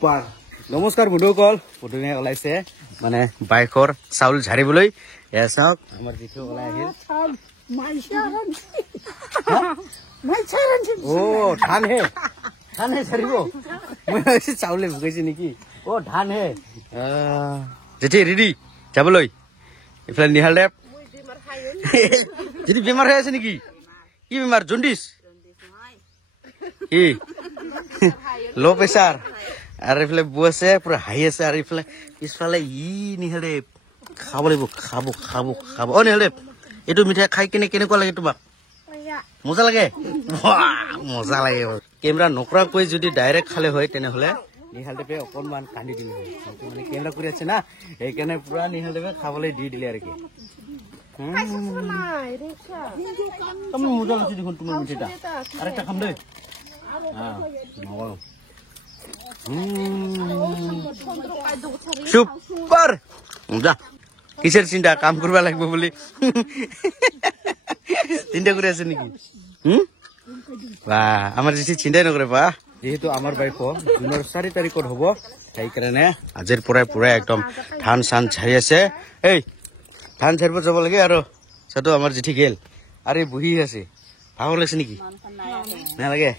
super নমস্কাৰ বন্ধুসকল পুতুনে ওলাইছে মানে বাইকৰ চাউল ঝাৰিবলৈ এয়া চাওক আমাৰ যিটো ওলাই আহিল ধান হে ঝাৰিব মই ভাবিছোঁ চাউলে ভুকাইছে নেকি ধান হে জেঠি ৰেডি যাবলৈ এইফালে নিহাল দেৱ জেঠি বেমাৰ হৈ আছে নেকি কি বেমাৰ জণ্ডিছ কি ল' প্ৰেছাৰ আৰু এইফালে বৌ আছে পুৰা হাঁহি আছে আৰু এইফালে পিছফালে নিহাল দেৱ খাব লাগিব খাব নিহাল দেৱ এইটো মিঠাই খাই কেনেকুৱা লাগে তোমাক মজা লাগে মজা লাগে কেমেৰা নকৰাকৈ যদি ডাইৰেক্ট খালে হয় তেনেহ'লে নিহাল দেৱে অকণমান কান্দি দিলে হয় মানে কেমেৰা কৰি আছে না সেইকাৰণে পুৰা নিহাল দেৱে খাবলৈ দি দিলে আৰু কি মজা লাগিছে দেখোন তোমাৰ মিঠাইটা আৰু একটা খাম দেই সুপাৰ মজা কিসেৰ চিন্তা কাম কৰবা লাগবে বলে চিন্তা কৰে আছে নাকি বাহ আমাৰ যদি চিন্তাই নকৰে বা যেহেতু আমাৰ বাইক জুনৰ 4 তাৰিখত হব সেইকাৰণে আজিৰ পৰাই পুৰা একদম ধান চান ঝাৰি আছে এই ধান ঝাৰিব যাব লাগে আৰু সেটো আমাৰ জেঠি গেল আৰে বহি আছে ভাগৰ লাগিছে নেকি নালাগে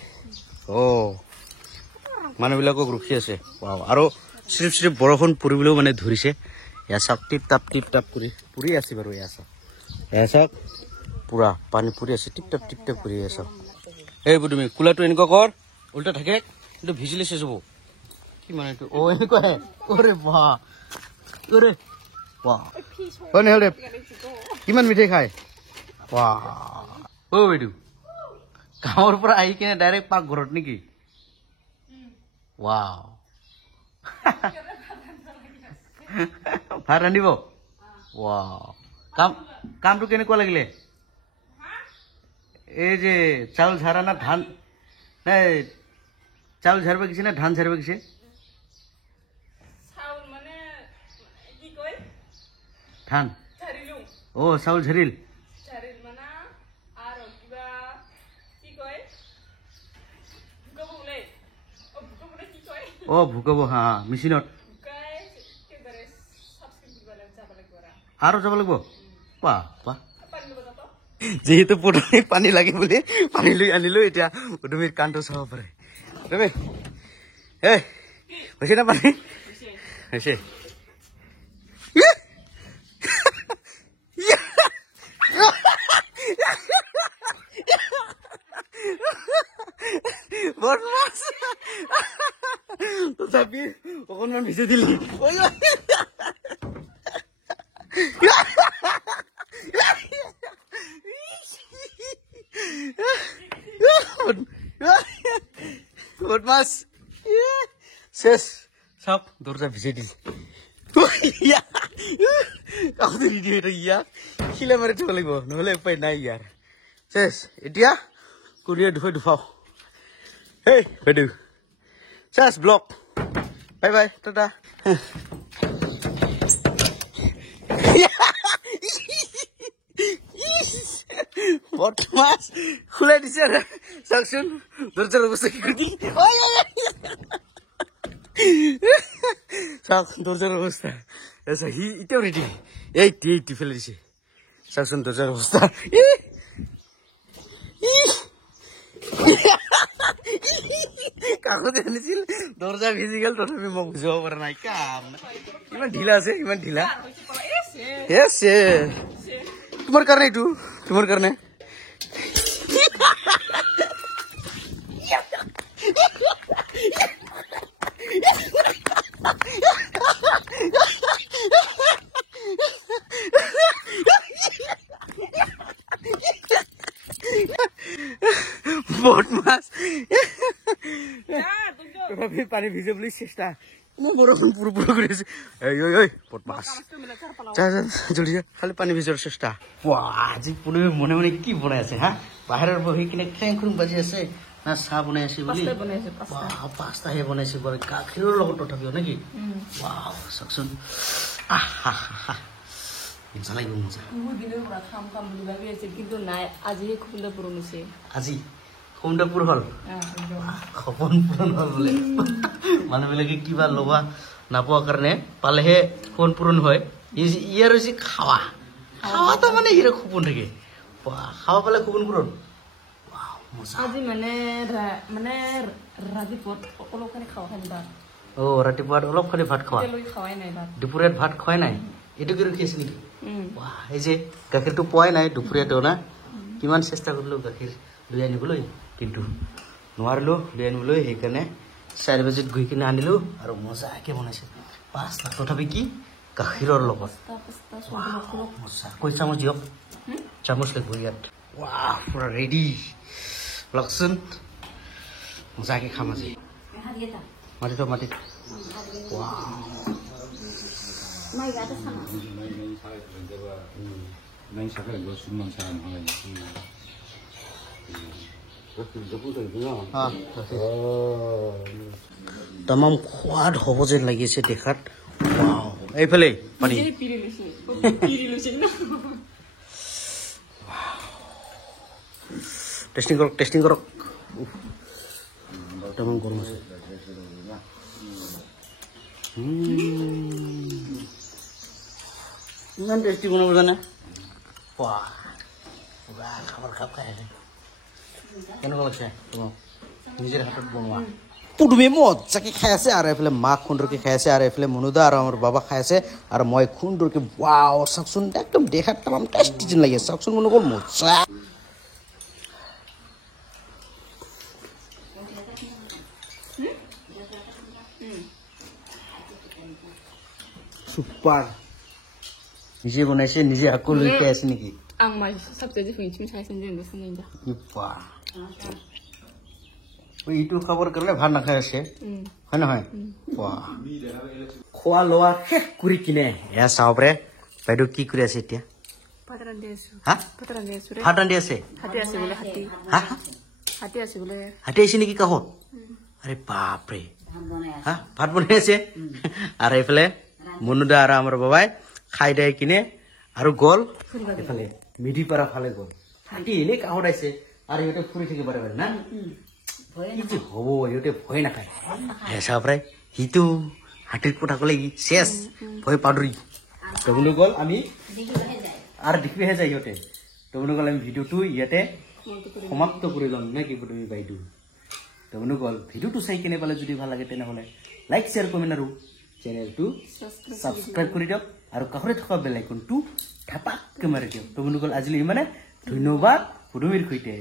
মানুহবিলাকক ৰখি আছে আৰু চিৰিপ বৰষুণ পৰিবলৈও মানে ধৰিছে এয়া চাওক টিপ টাপ কৰি পৰি আছে বাৰু এয়া চাওক পুৰা পানী পৰি আছে টিপ টাপ কৰি আছে এই তুমি কুলাটো এনেকুৱা কৰ উল্টা থাকে কিন্তু ভিজিলে চেচ হ'ব কি মানে এইটো এনেকুৱা নেহলে কিমান মিঠাই খায় বাইদেউ গাঁৱৰ পৰা আহি কিনে ডাইৰেক্ট পাক ঘৰত নেকি ভাত ৰান্ধিব কামটো কেনেকুৱা লাগিলে এই যে চাউল ঝাৰা না ধান নাই চাউল ঝাৰিব গৈছে না ধান ঝাৰিব গৈছে ধান চাউল ঝাৰিল ভুকাব হা মেচিনত আৰু যাব লাগিব যেহেতু পদুমীক পানী লাগে বুলি পানী লৈ আনিলো এতিয়া পদুমীৰ কাণটো চাব পাৰে হৈছে না পানী হৈছে তথাপি অকণমান ভিজাই দিলি মাছ শেষ সব দরজা ভিজে দিল কাউকে রেডি এটা ইয়াক শিলে মাৰি থব লাগিব নহলে উপায় নাই ইয়াৰ শেষ এতিয়া কুলিয়ে ধুৱাও হেই বাইদেউ শেষ ব্লক বাই বাই টাটা মাছ খুলাই দিছে চাওকচোন দরজার অবস্থা কি করে দিল চাওক দরজার অবস্থা এতিয়াও রেডি এইটি ফেলে দিছে চাওকচোন দরজার অবস্থা কাগজ আনিছিল দরজা ভিজি গেল তথাপি মোক বুজাব পৰা নাই কাম ইমান ঢিলা আছে ইমান ঢিলা তোমাৰ কাৰণে এইটো তোমাৰ কাৰণে বহুত মাছ তথাপি পানী ভিজাবলৈ চেষ্টা বৰষুণ পুৰো কৰে আছে বহুত মাছ জলদি খালি পানী ভিজোৱাৰ চেষ্টা আজি পুৰো মনে মনে কি বনাই আছে হা বাহিৰৰ বহি কিনে খেং খুং বাজি আছে না চাহ বনাই আছে বুলি পাস্তাহে বনাইছে বাৰু গাখীৰৰ লগত তথাপিও নেকি চাওকচোন মজা লাগিব মজা আজি সপোনটা পূৰ হ'ল সপোন পূৰণ হ'ল বোলে মানুহবিলাকে কিবা ল'বা নাপোৱাৰ কাৰণে পালেহে সপোন পূৰণ হয় ইয়াৰ হৈছে খাৱা খাৱাটো মানে ইয়াৰ সপোন থাকে খাৱা পালে সপোন পূৰণ আজি মানে ৰাতিপুৱা অলপখানি খাওঁ খালি ভাত ৰাতিপুৱাত অলপখানি ভাত খোৱা খাৱাই নাই ভাত দুপৰীয়াত ভাত খোৱাই নাই এইটো কি ৰখি আছে নেকি এই যে গাখীৰটো পোৱাই নাই দুপৰীয়াটো না কিমান চেষ্টা কৰিলোঁ গাখীৰ লৈ আনিবলৈ কিন্তু নোৱাৰিলোঁ লৈ আনিবলৈ সেইকাৰণে 4 বজাত গৈ কিনে আনিলোঁ আৰু মজাকৈ বনাইছে 5 লাখ তথাপি কি গাখীৰৰ লগত মজা কৈ চামুচ দিয়ক চামুচ লাগিব ইয়াত পুৰা ৰেডি লকচোন মজাকৈ খাম আজি মাটিত মাটিত তামাম সোৱাদ হ'ব যেন লাগিছে দেখাত এইফালে পানী টেষ্টিং কৰক তামাম গৰম আছে ইমান টেষ্টি বনাব জানে খাবাৰ খাপ খাই কেনেকুৱা লাগিছে তোমাক নিজৰ হাতত বনোৱা পুডুমে মজাকে খাই আছে আৰু এইফালে মা খুন্দৰকে খাই আছে আৰু এইফালে মনুদা আৰু আমাৰ বাবা খাই আছে আৰু মই খুন্দৰকে ৱাও চাওকচোন একদম দেখাত তামাম টেষ্টি যেন লাগি আছে চাওকচোন মনে গ'ল মজা সুপাৰ নিজে বনাইছে নিজে আকৌ লৈ খাই আছে নেকি आं माइ साबजेक्ट फैनोसै साइसन जों दसो नै दा এইটো খাবৰ কাৰণে ভাত নাখাই আছে হয় নহয় খোৱা লোৱা শেষ কৰি কিনে এয়া চাওঁ পাৰে বাইদেউ কি কৰি আছে এতিয়া ভাত ৰান্ধি আছে হাতী আছে নেকি কাষত আৰে বাপৰে ভাত বনাই আছে আৰু এইফালে মনুদা আৰু আমাৰ বাবাই খাই দাই কিনে আৰু গ'ল এইফালে মিডিপাৰা ফালে গ'ল হাতী এনেই কাষত আছে আৰু ইহঁতে ফুৰি থাকিব পাৰে না কি হ'ব ইহঁতে ভয় নাখায় চাব পাৰে সিটো হাতীৰ কথা ক'লে চেচ ভয় পাদৰি তবুনো গ'ল আমি আৰু দেখিবহে যায় ইহঁতে তবুনো গ'ল আমি ভিডিঅ'টো ইয়াতে সমাপ্ত কৰি ল'ম নে কি তুমি বাইদেউ তবুনো গ'ল ভিডিঅ'টো চাই কিনে পালে যদি ভাল লাগে তেনেহ'লে লাইক শ্বেয়াৰ কমেণ্ট আৰু চেনেলটো ছাবস্ক্ৰাইব কৰি দিয়ক আৰু কাষতে থকা বেল আইকনটো ধাপাককৈ মাৰি দিয়ক তবুনো গ'ল আজিলৈ ইমানে ধন্যবাদ পুডুমিৰ সৈতে